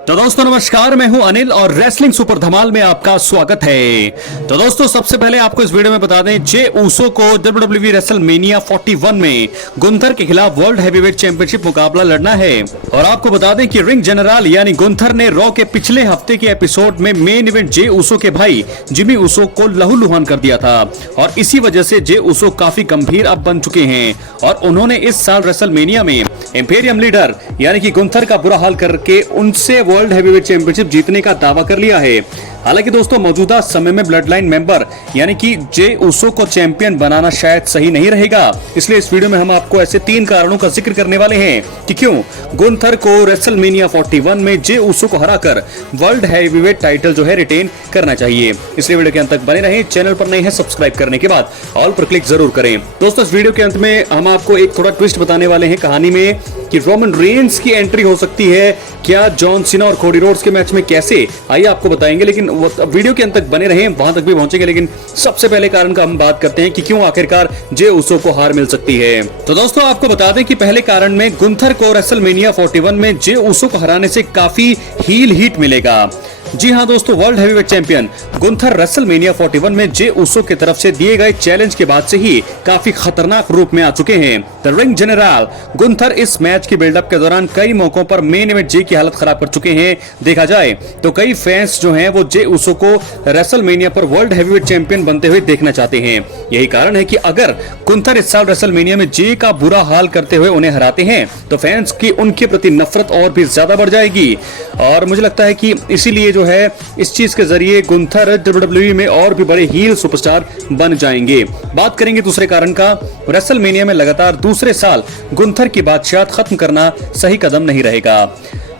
तो दोस्तों नमस्कार, मैं हूं अनिल और रेसलिंग सुपर धमाल में आपका स्वागत है। तो दोस्तों सबसे पहले आपको इस वीडियो में बता दें, जे ऊसो को WWE रेसलमेनिया 41 में गुंथर के खिलाफ वर्ल्ड हैवीवेट चैंपियनशिप मुकाबला लड़ना है। और आपको बता दें कि रिंग जनरल यानी गुंथर ने रॉ के पिछले हफ्ते के एपिसोड में मेन इवेंट जे ऊसो के भाई जिमी ऊसो को लहूलुहान कर दिया था और इसी वजह से जे ऊसो काफी गंभीर अब बन चुके हैं और उन्होंने इस साल रेसलमेनिया में इंपेरियम लीडर यानी कि गुंथर का बुरा हाल करके उनसे वर्ल्ड हैवीवेट चैंपियनशिप जीतने का दावा कर लिया है। हालांकि दोस्तों मौजूदा समय में ब्लड लाइन मेंबर यानी कि जे ऊसो को चैंपियन बनाना शायद सही नहीं रहेगा, इसलिए इस वीडियो में हम आपको ऐसे 3 कारणों का जिक्र करने वाले हैं कि क्यों गुंथर को रेसलमेनिया 41 में जे ऊसो को हराकर वर्ल्ड हैवीवेट टाइटल जो है रिटेन करना चाहिए। इसलिए वीडियो के अंत तक बने रहें। चैनल पर नए हैं सब्सक्राइब करने के बाद ऑल पर क्लिक जरूर करें। दोस्तों इस वीडियो के अंत में हम आपको एक थोड़ा ट्विस्ट बताने वाले हैं कहानी में कि रोमन रेंस की एंट्री हो सकती है क्या जॉन सीना और कोडी रोड्स के मैच में, कैसे, आइए आपको बताएंगे, लेकिन वीडियो के अंत तक बने रहें, वहां तक भी पहुंचेंगे। लेकिन सबसे पहले कारण का हम बात करते हैं कि क्यों आखिरकार जे ऊसो को हार मिल सकती है। तो दोस्तों आपको बता दें कि पहले कारण में गुंथर को रेसलमेनिया 41 में जे ऊसो को हराने से काफी हील हीट मिलेगा। जी हां दोस्तों, world heavyweight champion Gunther WrestleMania 41 में जे ऊसो की तरफ से दिए गए चैलेंज के बाद से ही काफी खतरनाक रूप में आ चुके हैं। द रिंग जनरल गुंथर इस मैच के बिल्डअप के दौरान कई मौकों पर मेन इवेंट जे की हालत खराब कर चुके हैं। देखा जाए तो कई फैंस जो हैं वो जे ऊसो को रेसलमेनिया पर वर्ल्ड हैवीवेट चैंपियन बनते हुए देखना चाहते हैं। यही कारण है कि अगर गुंथर इस साल रेसलमेनिया में जे का बुरा हाल करते हुए उन्हें हराते हैं तो फैंस की उनके प्रति नफरत और भी ज्यादा बढ़ जाएगी और मुझे लगता है कि इसीलिए जो है इस चीज के जरिए गुंथर WWE में और भी बड़े हील सुपरस्टार बन जाएंगे। बात करेंगे दूसरे कारण का, रेसलमेनिया में लगातार दूसरे साल गुंथर की बादशाहत खत्म करना सही कदम नहीं रहेगा।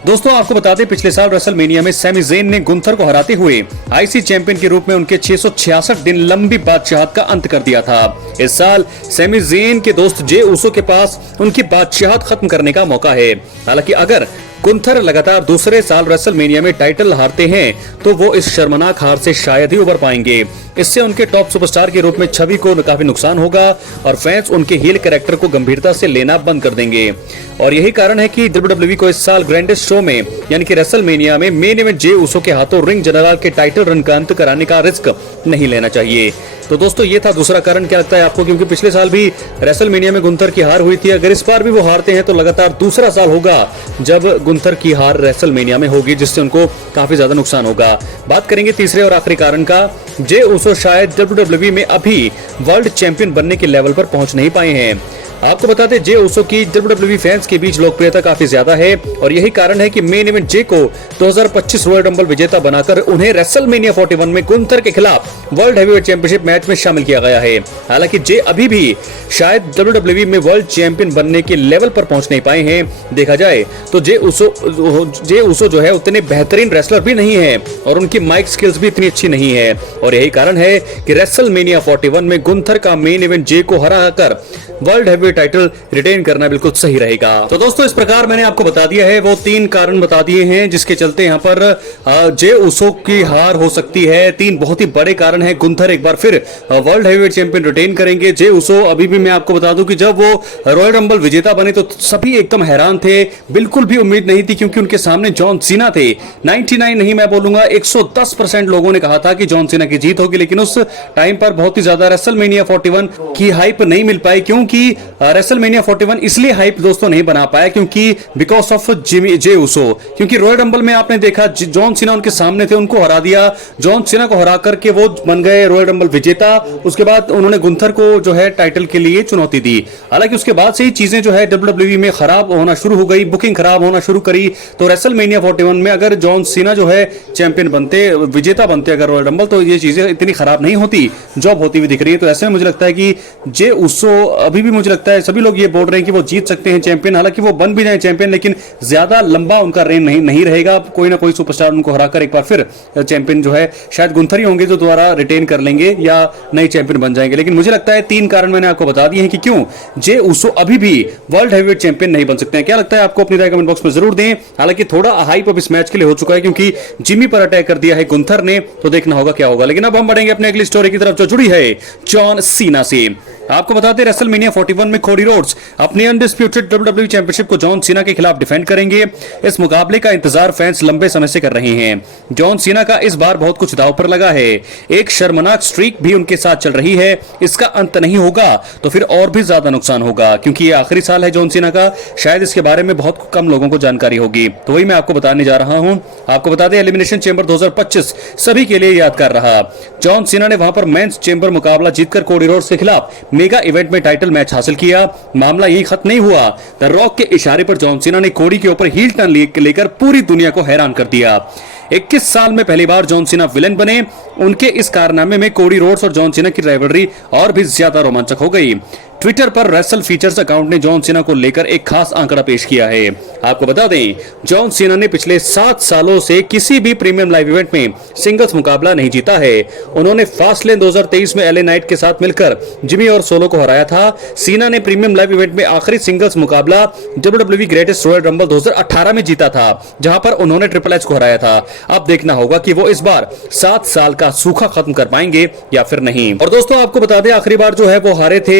दोस्तों आपको बता दें पिछले साल रेसलमेनिया में सैमी ज़ेन ने गुंथर को हराते हुए आईसी चैंपियन के रूप में उनके 666 दिन लंबी बादशाहत का अंत कर दिया था। इस साल सैमी ज़ेन के दोस्त जे ऊसो के पास उनकी बादशाहत खत्म करने का मौका है। हालांकि अगर गुंथर लगातार दूसरे साल रेसलमेनिया में टाइटल हारते हैं तो वो इस शर्मनाक हार से शायद ही उबर पाएंगे। इससे उनके टॉप सुपरस्टार के रूप में छवि को काफी नुकसान होगा और फैंस उनके हील कैरेक्टर को गंभीरता से लेना बंद कर देंगे। और यही कारण है कि WWE को इस साल ग्रैंडेस्ट शो में यानी कि रेसलमेनिया में मेन इवेंट जे ऊसो के हाथों रिंग जनरल के टाइटल रन का अंत कराने का रिस्क नहीं लेना चाहिए। तो दोस्तों ये था दूसरा कारण। क्या लगता है आपको, क्योंकि पिछले साल भी रेसलमेनिया में गुंथर की हार हुई थी, अगर इस बार भी वो हारते हैं तो लगातार दूसरा साल होगा जब गुंथर की हार रेसलमेनिया में होगी, जिससे उनको काफी ज्यादा नुकसान होगा। बात करेंगे तीसरे और आखिरी कारण का, जे ऊसो शायद WWE में अभी वर्ल्ड चैंपियन बनने के लेवल पर पहुंच नहीं पाए हैं। आपको बता दें जे ऊसो की WWE फैंस के बीच लोकप्रियता काफी ज्यादा है और यही कारण है कि मेन इवेंट जे को 2025 रॉयल रंबल विजेता बनाकर उन्हें रेसलमेनिया 41 में गुंथर के खिलाफ वर्ल्ड हैवीवेट चैंपियनशिप मैच में शामिल किया गया है। हालांकि जे अभी भी शायद WWE में वर्ल्ड चैंपियन बनने के लेवल पर पहुंच नहीं पाए हैं। देखा जाए तो जे ऊसो जो है उतने बेहतरीन रेसलर भी नहीं है और उनकी माइक स्किल्स भी इतनी अच्छी नहीं है और यही कारण है कि रेसलमेनिया 41 में गुंथर का मेन इवेंट जे को हराकर वर्ल्ड हैवीवेट टाइटल रिटेन करना बिल्कुल सही रहेगा। तो दोस्तों इस प्रकार मैंने आपको बता दिया है, वो 3 कारण बता दिए हैं जिसके चलते यहाँ पर जे ऊसो की हार हो सकती है। 3 बहुत ही बड़े कारण हैं। गुंथर एक बार फिर वर्ल्ड हैवीवेट चैंपियन रिटेन करेंगे। जे ऊसो अभी भी मैं आपको बता दूं कि जब वो रॉयल रंबल विजेता बने तो सभी एकदम हैरान थे, बिल्कुल भी उम्मीद नहीं थी क्योंकि उनके सामने जॉन सीना थे। 99 नहीं मैं बोलूंगा 110% लोगों ने कहा था कि जॉन सीना की जीत होगी, लेकिन उस टाइम पर बहुत ही ज्यादा रेसलमेनिया 41 की हाइप नहीं मिल पाई। क्योंकि रेसलमेनिया 41 इसलिए हाइप दोस्तों नहीं बना पाया क्योंकि बिकॉज ऑफ जे ऊसो, क्योंकि रॉयल रंबल में आपने देखा जॉन सीना उनके सामने थे, उनको हरा दिया। जॉन सीना को हरा करके वो बन गए रॉयल रंबल विजेता। उसके बाद उन्होंने गुंथर को जो है टाइटल के लिए चुनौती दी। हालांकि उसके बाद से ही चीजें जो है WWE में खराब होना शुरू हो गई, बुकिंग खराब होना शुरू करी। तो रेसलमेनिया 41 में अगर जॉन सीना जो है चैंपियन बनते, विजेता बनते अगर रॉयल रंबल, तो ये चीजें इतनी खराब नहीं होती, जॉब होती हुई दिख रही है। तो ऐसे में मुझे लगता है कि जे ऊसो अभी भी मुझे लगता है सभी लोग ये बोल रहे हैं कि वो जीत सकते हैं चैंपियन। हालांकि वो बन भी जाए चैंपियन लेकिन ज्यादा लंबा उनका रेन नहीं रहेगा। कोई ना कोई सुपरस्टार उनको हराकर एक बार फिर चैंपियन जो है शायद गुंथर ही होंगे जो दोबारा रिटेन कर लेंगे या नए चैंपियन बन जाएंगे। लेकिन मुझे लगता है 3 कारण मैंने आपको बता दिए हैं कि क्यों जे ऊसो अभी भी वर्ल्ड हैवीवेट चैंपियन नहीं बन सकते हैं। क्या लगता है आपको, अपनी राय कमेंट बॉक्स में जरूर दें। हालांकि थोड़ा हाइप अब इस मैच के लिए हो चुका है क्योंकि जिमी पर अटैक कर दिया है गुंथर ने, तो देखना होगा क्या होगा। लेकिन अब हम बढ़ेंगे अपने अगली स्टोरी की तरफ जो जुड़ी है जॉन सीना से। आपको बताते रेसलमेनिया 41 में कोडी रोड्स अपनी अनडिस्प्यूटेड डब्ल्यूडब्ल्यूई चैंपियनशिप को जॉन सीना के खिलाफ डिफेंड करेंगे। इस मुकाबले का इंतजार फैंस लंबे समय से कर रहे हैं। जॉन सीना का इस बार बहुत कुछ दांव पर लगा है। एक शर्मनाक स्ट्रीक भी उनके साथ चल रही है। इसका अंत नहीं होगा तो फिर और भी ज्यादा नुकसान होगा, क्योंकि ये आखिरी साल है जॉन सीना का। शायद इसके बारे में बहुत कम लोगों को जानकारी होगी, तो वही मैं आपको बताने जा रहा हूं। आपको बता दें, एलिमिनेशन चेंबर 2025 सभी के लिए यादगार रहा। जॉन सीना ने वहां पर मेंस चेंबर मुकाबला जीतकर कोडी रोड्स के खिलाफ मेगा इवेंट में टाइटल मैच हासिल किया। मामला यही खत्म नहीं हुआ। द रॉक के इशारे पर जॉन सीना ने कोडी के ऊपर हील टर्न लेकर पूरी दुनिया को हैरान कर दिया। 21 साल में पहली बार जॉन सीना विलेन बने। उनके इस कारनामे में कोडी रोड्स और जॉन सीना की राइवलरी और भी ज्यादा रोमांचक हो गई। ट्विटर पर रेसल फीचर्स अकाउंट ने जॉन सीना को लेकर एक खास आंकड़ा पेश किया है। आपको बता दें, जॉन सीना ने पिछले 7 सालों से किसी भी प्रीमियम लाइव इवेंट में सिंगल्स मुकाबला नहीं जीता है। उन्होंने फास्टलेन 2023 में एलए नाइट के साथ मिलकर जिमी और सोलो को हराया था। सीना ने प्रीमियम लाइव इवेंट में आखिरी सिंगल्स मुकाबला डब्ल्यूडब्ल्यूई ग्रेटेस्ट रॉयल रंबल 2018 में जीता था, जहां पर उन्होंने ट्रिपल एच को हराया था। अब देखना होगा कि वो इस बार 7 साल का सूखा खत्म कर पाएंगे या फिर नहीं। और दोस्तों, आपको बता दें, आखिरी बार जो है वो हारे थे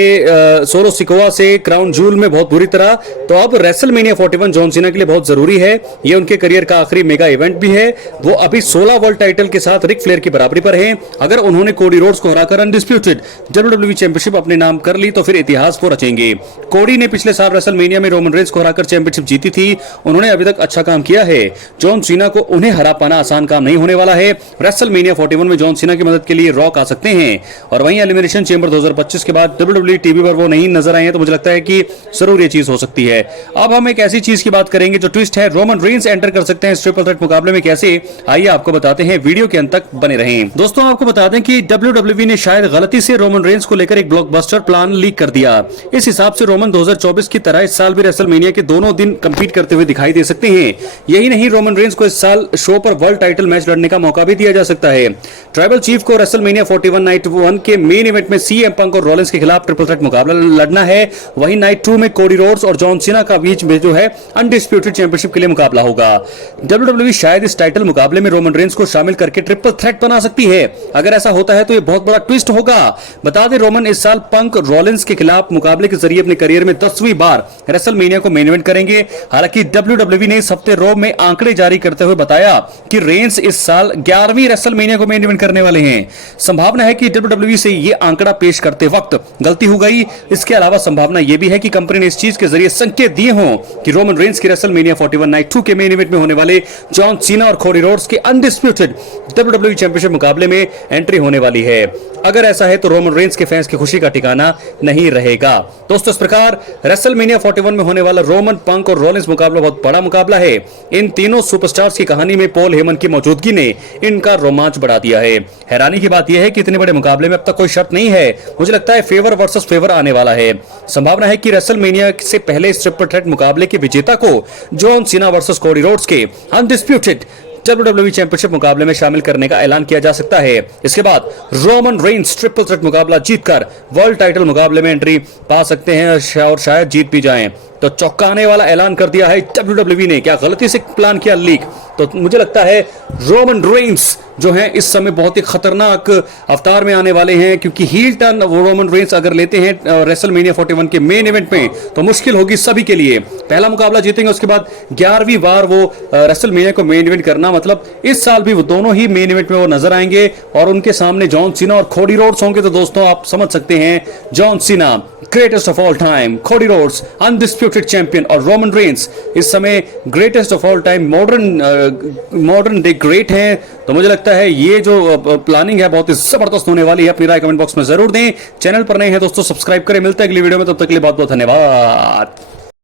सोलो सिकोवा से क्राउन जूल में बहुत बुरी तरह। तो अब रेसलमेनिया 41 जॉन सीना के लिए बहुत जरूरी है। ये उनके करियर का आखिरी मेगा इवेंट भी है। वो अभी 16 वर्ल्ड टाइटल के साथ रिक फ्लेयर की बराबरी पर हैं। अगर उन्होंने कोडी रोड्स को हराकर अनडिस्प्यूटेड डब्ल्यूडब्ल्यूई चैंपियनशिप अपने नाम कर ली तो फिर इतिहास को रचेंगे। कोडी ने पिछले साल रेसलमेनिया में रोमन रेंस को हराकर चैंपियनशिप जीती थी। उन्होंने अभी तक अच्छा काम किया है। जॉन सीना को उन्हें हरा पाना आसान काम नहीं होने वाला है। रेसलमेनिया 41 में जॉन सीना की मदद के लिए रॉक आ सकते हैं। और वहीं एलिमिनेशन चेंबर 2025 के बाद डब्ल्यूडब्ल्यूई टीवी पर वो नहीं नजर आए हैं, तो मुझे लगता है कि जरूर ये चीज हो सकती है। अब हम एक ऐसी चीज की बात करेंगे जो ट्विस्ट है। रोमन रेंस एंटर कर सकते हैं इस ट्रिपल थ्रेट मुकाबले में, कैसे? आइए आपको बताते हैं, वीडियो के अंत तक बने रहें। दोस्तों, आपको बता दें कि डब्ल्यूडब्ल्यूई ने शायद गलती से रोमन रेंस को लेकर एक ब्लॉकबस्टर प्लान लीक कर दिया। इस हिसाब से रोमन 2024 की तरह इस साल भी रेसलमेनिया के दोनों दिन कंपीट करते हुए दिखाई दे सकते हैं। यही नहीं, रोमन रेंस को इस साल शो पर वर्ल्ड टाइटल मैच लड़ने का मौका भी दिया जा सकता है। ट्राइबल चीफ को रेसलमेनिया 41 नाइट 1 के मेन इवेंट में सीएम पंक और रॉलिंस के खिलाफ ट्रिपल थ्रेट मुकाबला लड़ना है। वहीं नाइट 2 में कोडी रोड्स और जॉन सीना का बीच में जो है अनडिस्प्यूटेड चैंपियनशिप के लिए मुकाबला होगा। डब्ल्यूडब्ल्यूई शायद इस टाइटल मुकाबले में रोमन रेंस को शामिल करके ट्रिपल थ्रेट बना सकती है। अगर ऐसा होता है तो यह बहुत बड़ा ट्विस्ट होगा। बता दें, रोमन इस साल पंक रॉलिंस के खिलाफ मुकाबले के जरिए अपने करियर में 10वीं बार रेसलमेनिया को मेन इवेंट करेंगे। हालांकि डब्ल्यूडब्ल्यूई ने इस हफ्ते रॉ में आंकड़े जारी करते हुए बताया कि रेंस इस साल 11वीं रेसलमेनिया को मेन इवेंट करने वाले हैं। संभावना है कि डब्ल्यूडब्ल्यूई से यह आंकड़ा पेश करते वक्त गलती हो गई। इसके अलावा संभावना यह भी है कि कंपनी ने इस चीज के जरिए संकेत दिए हों कि रोमन रेंस की रेसलमेनिया 41 नाइट 2 के मेन इवेंट में होने वाले जॉन सीना और कोडी रोड्स के अनडिस्प्यूटेड डब्ल्यूडब्ल्यूई चैंपियनशिप मुकाबले में एंट्री होने वाली है। अगर ऐसा है तो रोमन रेंस के फैंस की खुशी का ठिकाना नहीं रहेगा। दोस्तों, इस प्रकार रेसलमेनिया 41 में होने वाला रोमन, पंक और रॉलिंस मुकाबला बहुत बड़ा मुकाबला है। इन तीनों सुपरस्टार्स की कहानी में पॉल हेमन की मौजूदगी ने इनका रोमांच बढ़ा दिया है। हैरानी की बात यह है कि इतने बड़े मुकाबले में अब तक कोई शर्त नहीं है। मुझे लगता है फेवर वर्सेस फेवर आने वाला है। संभावना है कि रेसलमेनिया से पहले इस ट्रिपल थ्रेट मुकाबले के विजेता को John Cena versus Cody Rhodes के अनडिस्प्यूटेड डब्ल्यूडब्ल्यूई चैंपियनशिप मुकाबले में शामिल करने का ऐलान किया जा सकता है। इसके बाद रोमन रेंस ट्रिपल थ्रेट मुकाबला जीतकर वर्ल्ड टाइटल मुकाबले में एंट्री पा सकते हैं और शायद जीत भी जाएं। तो चौंकाने वाला ऐलान कर दिया है डब्ल्यूडब्ल्यूई ने। क्या गलती से प्लान किया लीक? तो मुझे लगता है रोमन रेंस जो है इस समय बहुत ही खतरनाक अवतार में आने वाले हैं, क्योंकि हील टर्न वो रोमन रेंस अगर लेते हैं रेसलमेनिया 41 के मेन इवेंट में तो मुश्किल होगी सभी के लिए। पहला मुकाबला जीतेंगे, उसके बाद 11वीं बार वो रेसलमेनिया को मेन इवेंट करना, मतलब इस साल भी वो दोनों ही मेन इवेंट में वो नजर आएंगे और उनके सामने जॉन सीना और कोडी रोड्स होंगे। तो दोस्तों, आप समझ सकते हैं, John Cena greatest of all time, Cody Rhodes undisputed champion और रोमन रेंस इस समय greatest of all time modern day great हैं। तो मुझे लगता है ये जो प्लानिंग है बहुत ही जबरदस्त होने वाली है। अपनी राय कमेंट बॉक्स में जरूर दें। चैनल पर नए हैं दोस्तों, सब्सक्राइब करें। मिलते हैं अगली वीडियो में, तब तक के लिए बहुत बहुत धन्यवाद।